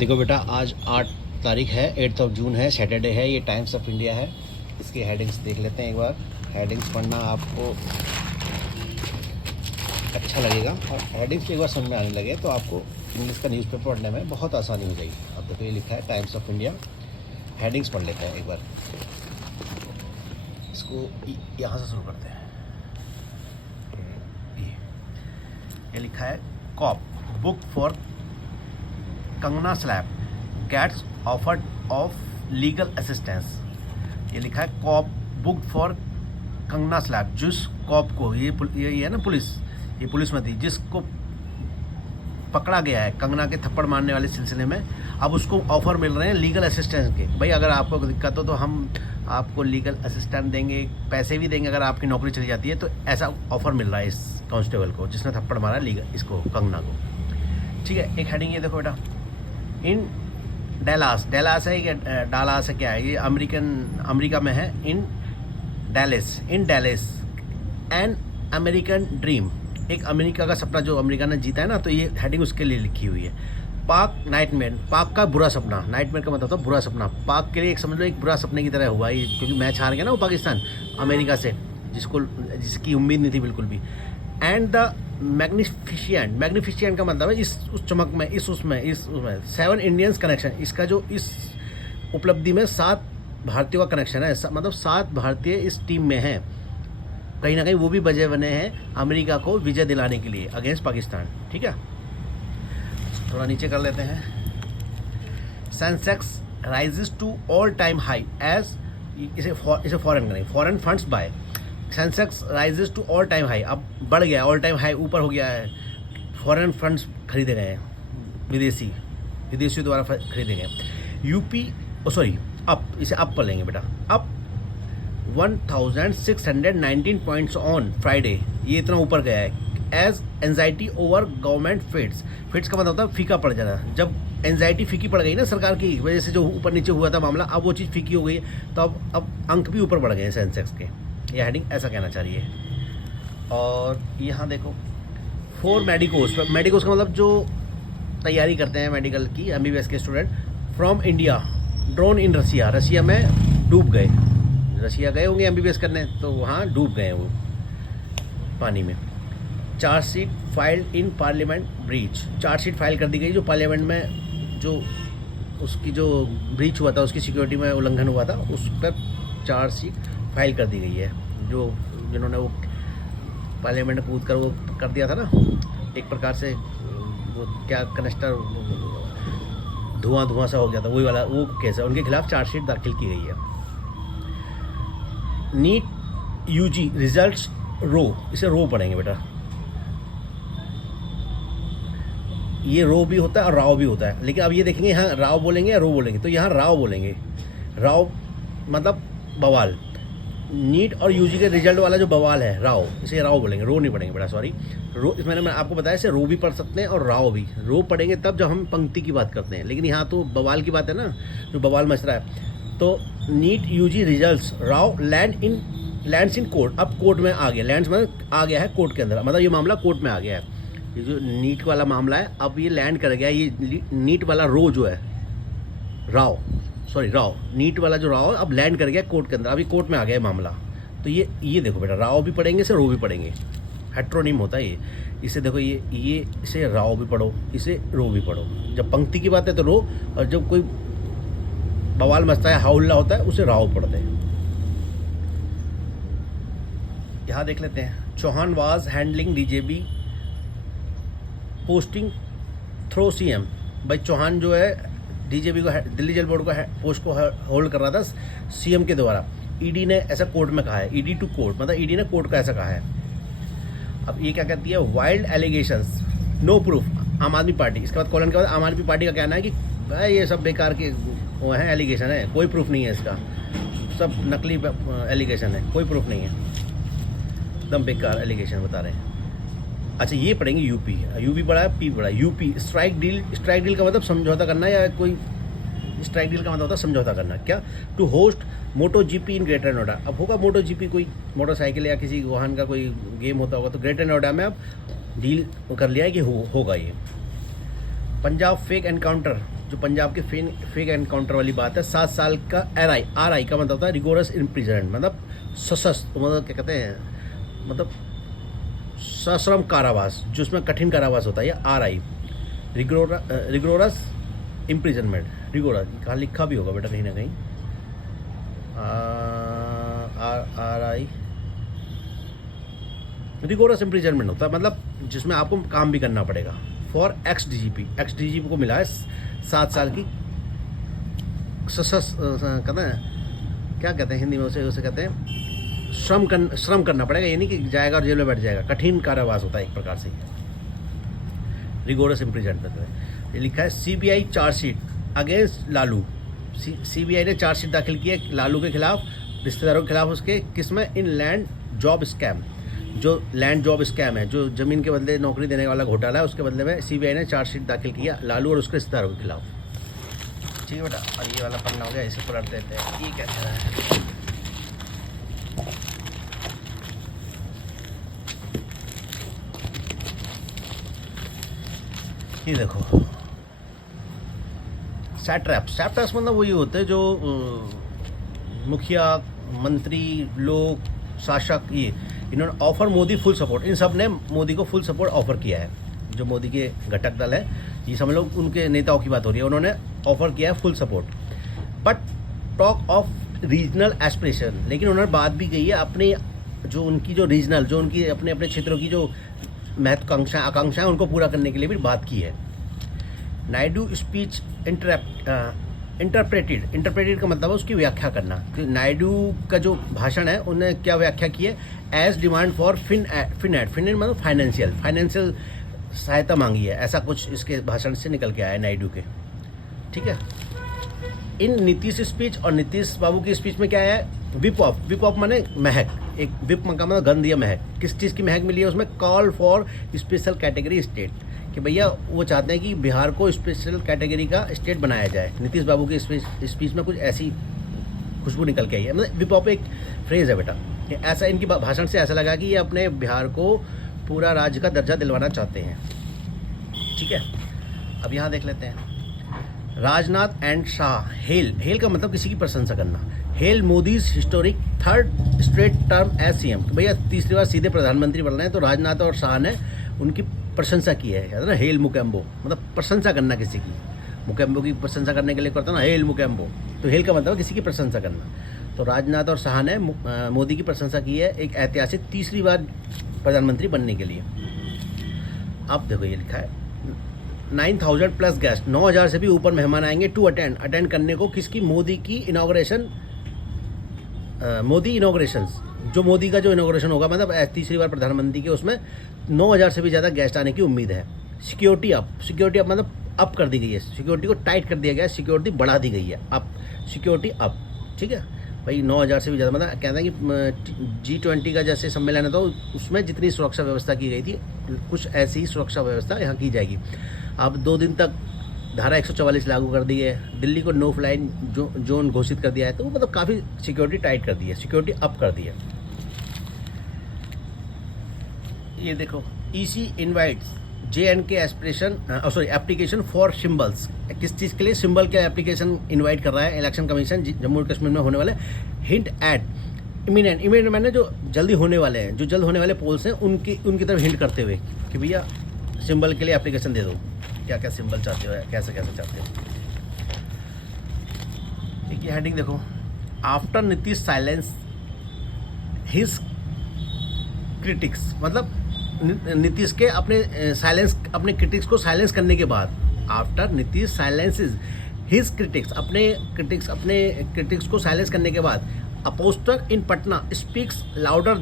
देखो बेटा, आज 8 तारीख है, 8 जून है, सैटरडे है। ये टाइम्स ऑफ इंडिया है। इसकी हेडिंग्स देख लेते हैं एक बार। हेडिंग्स पढ़ना आपको अच्छा लगेगा, और हेडिंग्स एक बार समझ में आने लगे तो आपको इंग्लिश का न्यूज़पेपर पढ़ने में बहुत आसानी हो जाएगी। अब देखो, ये लिखा है टाइम्स ऑफ इंडिया। हेडिंग्स पढ़ लेते हैं एक बार। इसको यहाँ से शुरू करते हैं। ये लिखा है, cop book for Kangana slap gets offered of legal assistance. ये लिखा है, cop book for Kangana slap. जिस कॉप को, ये है ना पुलिस, ये पुलिस में थी, जिसको पकड़ा गया है कंगना के थप्पड़ मारने वाले सिलसिले में, अब उसको ऑफर मिल रहे हैं लीगल असिस्टेंस के। भाई अगर आपको दिक्कत हो तो हम आपको लीगल असिस्टेंट देंगे, पैसे भी देंगे अगर आपकी नौकरी चली जाती है। तो ऐसा ऑफर मिल रहा है इस कांस्टेबल को जिसने थप्पड़ मारा लीगल इसको, कंगना को। ठीक है, एक हेडिंग ये देखो बेटा, इन डेलास, डेलास है कि डालास है, क्या है ये, अमेरिका में है। इन डेलिस एन अमेरिकन ड्रीम, एक अमेरिका का सपना जो अमेरिका ने जीता है ना, तो ये हेडिंग उसके लिए लिखी हुई है। पाक नाइटमेयर, पाक का बुरा सपना, नाइटमेयर का मतलब था बुरा सपना। पाक के लिए एक समझ लो एक बुरा सपने की तरह हुआ ये, क्योंकि मैच हार गया ना वो पाकिस्तान अमेरिका से, जिसकी उम्मीद नहीं थी बिल्कुल भी। एंड द मैग्निफिशिएंट का मतलब है उस चमक में, उसमें 7 इंडियंस कनेक्शन। इसका जो इस उपलब्धि में 7 भारतीयों का कनेक्शन है, मतलब 7 भारतीय इस टीम में हैं। कहीं ना कहीं वो भी बजे बने हैं अमेरिका को विजय दिलाने के लिए अगेंस्ट पाकिस्तान। ठीक है, थोड़ा नीचे कर लेते हैं। Sensex rises to all time high as, इसे फॉरेन करें, foreign funds buy. Sensex rises to all time high, अब बढ़ गया, ऑल टाइम हाई ऊपर हो गया है। फॉरेन फंड्स खरीदे गए हैं, विदेशियों द्वारा खरीदे गए। यूपी अप, इसे अप पर लेंगे बेटा, अप 1619 पॉइंट्स ऑन फ्राइडे, ये इतना ऊपर गया है। As anxiety over government fits का मतलब होता है फीका पड़ जाना। जब एंजाइटी फीकी पड़ गई ना सरकार की वजह से, जो ऊपर नीचे हुआ था मामला, अब वो चीज़ फीकी हो गई है, तो अब अंक भी ऊपर बढ़ गए हैं सेंसेक्स के। यह हेडिंग ऐसा कहना चाह रही है। और यहाँ देखो, 4 मेडिकोस का मतलब जो तैयारी करते हैं मेडिकल की, एमबीबीएस के स्टूडेंट, फ्रॉम इंडिया ड्रोन इन रसिया में डूब गए। रसिया गए होंगे एमबीबीएस करने, तो वहाँ डूब गए वो पानी में। Chargesheet filed in parliament breach, chargesheet file कर दी गई जो पार्लियामेंट में जो उसकी जो ब्रीच हुआ था, उसकी सिक्योरिटी में उल्लंघन हुआ था, उस पर चार्जशीट फाइल कर दी गई है। जिन्होंने वो पार्लियामेंट में कूद कर वो कर दिया था ना, एक प्रकार से वो क्या कनेस्टर धुआं सा हो गया था, वही वाला वो केस है, उनके खिलाफ चार्जशीट दाखिल की गई है। नीट यूजी रिजल्ट्स रो, इसे रो पढ़ेंगे बेटा। ये रो भी होता है और राव भी होता है, लेकिन अब ये देखेंगे यहाँ राव बोलेंगे या रो बोलेंगे, तो यहाँ राव बोलेंगे। राव मतलब बवाल। नीट और यूजी के रिजल्ट वाला जो बवाल है राव, इसे राव बोलेंगे, रो नहीं पढ़ेंगे बेटा, सॉरी। रो इसमें मैंने आपको बताया, इसे रो भी पढ़ सकते हैं और राव भी। रो पढ़ेंगे तब जब हम पंक्ति की बात करते हैं, लेकिन यहाँ तो बवाल की बात है ना, जो बवाल मच रहा है। तो NEET UG results row lands in court, अब कोर्ट में आ गया, लैंड्स मतलब आ गया है कोर्ट के अंदर, मतलब ये मामला कोर्ट में आ गया है। ये जो नीट वाला मामला है अब ये लैंड कर गया। ये नीट वाला रो जो है राव नीट वाला जो राव अब लैंड कर गया कोर्ट के अंदर, अभी कोर्ट में आ गया है मामला। तो ये देखो बेटा, राव भी पढ़ेंगे, इसे रो भी पढ़ेंगे, हेट्रोनिम होता है ये। इसे देखो, ये इसे राव भी पढ़ो, इसे रो भी पढ़ो। जब पंक्ति की बात है तो रो, और जब कोई बवाल मचता है, हाउल्ला होता है, उसे राव पढ़ते हैं। यहाँ देख लेते हैं, Chauhan was handling DJB posting through CM. भाई चौहान जो है डीजेबी को, दिल्ली जल बोर्ड को पोस्ट को होल्ड कर रहा था सीएम के द्वारा। ईडी ने ऐसा कोर्ट में कहा है, ईडी टू कोर्ट, मतलब ईडी ने कोर्ट को ऐसा कहा है। अब ये क्या कहती है, वाइल्ड एलिगेशंस नो प्रूफ आम आदमी पार्टी। इसके बाद कॉलन के बाद आम आदमी पार्टी का कहना है कि भाई ये सब बेकार के वो हैं, एलिगेशन है, कोई प्रूफ नहीं है इसका, सब नकली एलिगेशन है, कोई प्रूफ नहीं है, एकदम बेकार एलिगेशन बता रहे हैं। अच्छा, ये पढ़ेंगे यूपी पढ़ा है, पी पढ़ा है। यूपी स्ट्राइक डील का मतलब समझौता करना, या कोई स्ट्राइक डील का मतलब होता है समझौता करना। क्या, to host Moto GP in Greater Noida. अब होगा मोटो जीपी, कोई मोटरसाइकिल या किसी वाहन का कोई गेम होता होगा, तो ग्रेटर नोएडा में अब डील कर लिया है कि होगा ये। पंजाब फेक एनकाउंटर जो पंजाब के फेक एनकाउंटर वाली बात है, 7 साल का RI का मतलब होता है रिगोरस इम्प्रिजनमेंट, मतलब सशस्त्र, मतलब क्या कहते हैं, मतलब सश्रम कारावास, जिसमें कठिन कारावास होता है, या RI रिगोरस इम्प्रिजनमेंट। रिगोरस कहाँ लिखा भी होगा बेटा कहीं ना कहीं, RI रिगोरस इम्प्रिजनमेंट होता है, मतलब जिसमें आपको काम भी करना पड़ेगा। फॉर एक्स डीजीपी को मिला है 7 साल की कहते हैं, क्या कहते हैं हिंदी में उसे कहते हैं श्रम करना पड़ेगा, ये नहीं कि जाएगा और जेल में बैठ जाएगा, कठिन कारावास होता है एक प्रकार से, रिगोरस इम्प्रिजनमेंट है। ये लिखा है CBI chargesheet against Lalu. CBI ने चार्जशीट दाखिल की है लालू के खिलाफ, रिश्तेदारों के खिलाफ उसके, किसमें, इन लैंड जॉब स्कैम, जो लैंड जॉब स्कैम है, जो ज़मीन के बदले नौकरी देने वाला घोटाला है, उसके बदले में CBI ने चार्जशीट दाखिल किया लालू और उसके रिश्तेदारों के खिलाफ। ठीक है बेटा, और ये वाला पन्ना हो गया, इसे पलट देते हैं। ये क्या कह रहा है, ये देखो, सैट्रैप्स मतलब वही होते हैं जो मुखिया, मंत्री, लोग, शासक, ये इन्होंने ऑफर मोदी फुल सपोर्ट, इन सब ने मोदी को फुल सपोर्ट ऑफर किया है। जो मोदी के घटक दल है, ये समझ लो उनके नेताओं की बात हो रही है, उन्होंने ऑफर किया है full support. But talk of regional aspiration, लेकिन उन्होंने बात भी कही है अपने जो उनकी जो रीजनल, जो उनकी अपने अपने क्षेत्रों की जो महत्वाकांक्षा आकांक्षाएं, उनको पूरा करने के लिए भी बात की है। नायडू स्पीच इंटरप्रेटेड का मतलब है उसकी व्याख्या करना, कि नायडू का जो भाषण है उन्हें क्या व्याख्या की है, एज डिमांड फॉर फिन मतलब फाइनेंशियल सहायता मांगी है, ऐसा कुछ इसके भाषण से निकल के आया है नायडू के। ठीक है, इन नीतीश स्पीच और नीतीश बाबू की स्पीच में क्या है, विप ऑफ माने महक, एक विप का मतलब गंध या महक, किस चीज़ की महक मिली है उसमें, call for special category state, कि भैया वो चाहते हैं कि बिहार को स्पेशल कैटेगरी का स्टेट बनाया जाए। नीतीश बाबू की स्पीच में कुछ ऐसी खुशबू निकल के आई है, मतलब विप ऑफ एक फ्रेज है बेटा, ऐसा इनकी भाषण से ऐसा लगा कि ये अपने बिहार को पूरा राज्य का दर्जा दिलवाना चाहते हैं। ठीक है, अब यहाँ देख लेते हैं, राजनाथ एंड शाह हेल का मतलब किसी की प्रशंसा करना, hail Modi's historic 3rd straight term as CM, भैया तीसरी बार सीधे प्रधानमंत्री बन रहे हैं, तो राजनाथ और शाह ने उनकी प्रशंसा की है, याद है ना, हेल मुकेम्बो, मतलब प्रशंसा करना किसी की, मुकेम्बो की प्रशंसा करने के लिए करता ना हेल मुकेम्बो, तो हेल का मतलब किसी की प्रशंसा करना। तो राजनाथ और शाह ने मोदी की प्रशंसा की है एक ऐतिहासिक तीसरी बार प्रधानमंत्री बनने के लिए। अब देखो ये लिखा है 9,000 प्लस गेस्ट, 9,000 से भी ऊपर मेहमान आएंगे टू अटेंड करने को, किसकी, मोदी की इनॉग्रेशन, मोदी इनॉग्रेशंस, जो मोदी का जो इनॉग्रेशन होगा, मतलब तीसरी बार प्रधानमंत्री के, उसमें 9,000 से भी ज़्यादा गेस्ट आने की उम्मीद है। सिक्योरिटी अप मतलब अप कर दी गई है, सिक्योरिटी को टाइट कर दिया गया है, सिक्योरिटी बढ़ा दी गई है, अप सिक्योरिटी अप। ठीक है भाई, 9,000 से भी ज़्यादा, मतलब कहते हैं कि G20 का जैसे सम्मेलन है तो उसमें जितनी सुरक्षा व्यवस्था की गई थी, कुछ ऐसी ही सुरक्षा व्यवस्था यहाँ की जाएगी। अब 2 दिन तक धारा 144 लागू कर दी है, दिल्ली को नो फ्लाई जोन घोषित कर दिया है, तो मतलब काफ़ी सिक्योरिटी टाइट कर दी है, सिक्योरिटी अप कर दी है। ये देखो, EC invites JNK application for symbols, किस चीज़ के लिए, सिंबल के एप्लीकेशन इनवाइट कर रहा है इलेक्शन कमीशन जम्मू कश्मीर में होने वाले हिंट एट इमिनेंट मैंने जो जल्दी होने वाले हैं, जो जल्द होने वाले पोल्स हैं उनकी तरफ हिंट करते हुए कि भैया सिंबल के लिए एप्लीकेशन दे दो, क्या क्या सिंबल चाहते हो, कैसे कैसे चाहते हो। एक ये हेडिंग देखो, after Nitish silence his critics, मतलब नीतीश के अपने क्रिटिक्स को साइलेंस करने के बाद, after Nitish silences his critics, अपने क्रिटिक्स को साइलेंस करने के बाद, अपोस्टर इन पटना स्पीक्स लाउडर